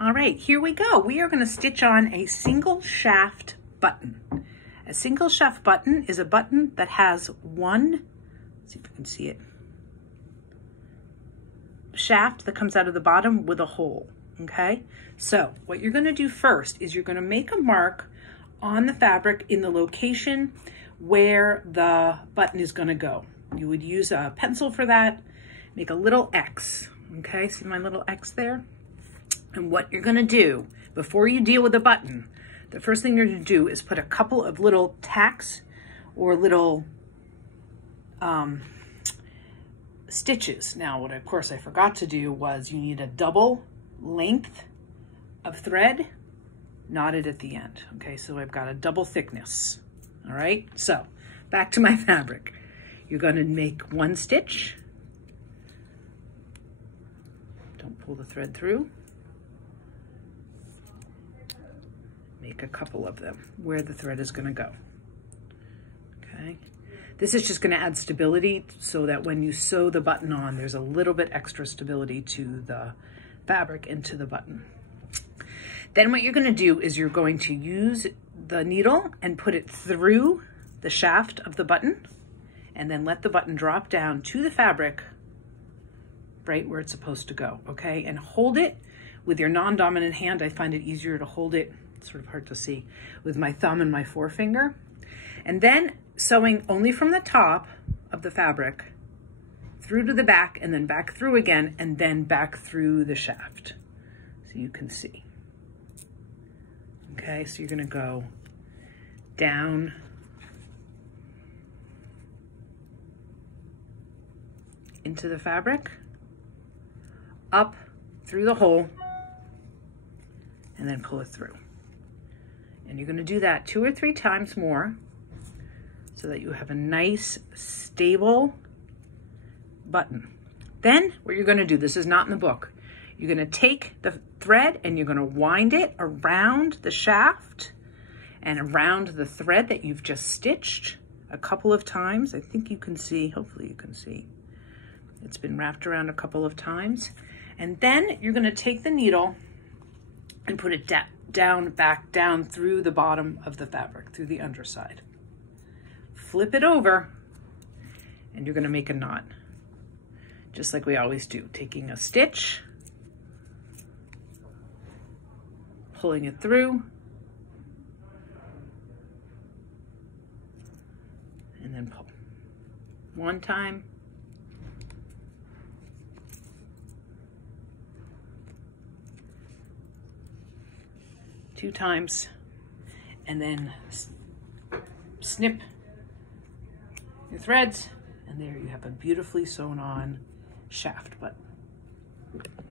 All right, here we go. We are going to stitch on a single shaft button. A single shaft button is a button that has one, let's see if I can see it, shaft that comes out of the bottom with a hole, okay? So what you're going to do first is you're going to make a mark on the fabric in the location where the button is going to go. You would use a pencil for that. Make a little X, okay? See my little X there? And what you're going to do before you deal with the button, the first thing you're going to do is put a couple of little tacks or little stitches. Now, what of course I forgot to do was you need a double length of thread knotted at the end. Okay, so I've got a double thickness. All right, so back to my fabric. You're going to make one stitch. Don't pull the thread through. Make a couple of them where the thread is going to go. Okay, this is just going to add stability so that when you sew the button on, there's a little bit extra stability to the fabric and to the button. Then what you're going to do is you're going to use the needle and put it through the shaft of the button and then let the button drop down to the fabric right where it's supposed to go, okay? And hold it with your non-dominant hand. I find it easier to hold it, it's sort of hard to see, with my thumb and my forefinger. And then sewing only from the top of the fabric through to the back and then back through again and then back through the shaft so you can see. Okay, so you're gonna go down into the fabric, up through the hole, and then pull it through. And you're gonna do that 2 or 3 times more so that you have a nice, stable button. Then what you're gonna do, this is not in the book, you're gonna take the thread and you're gonna wind it around the shaft and around the thread that you've just stitched a couple of times. I think you can see, hopefully you can see. It's been wrapped around a couple of times. And then you're gonna take the needle and put it back down through the bottom of the fabric, through the underside. Flip it over and you're gonna make a knot, just like we always do, taking a stitch, pulling it through, and then pull. 1 time, 2 times, and then snip your threads, and there you have a beautifully sewn on shaft button.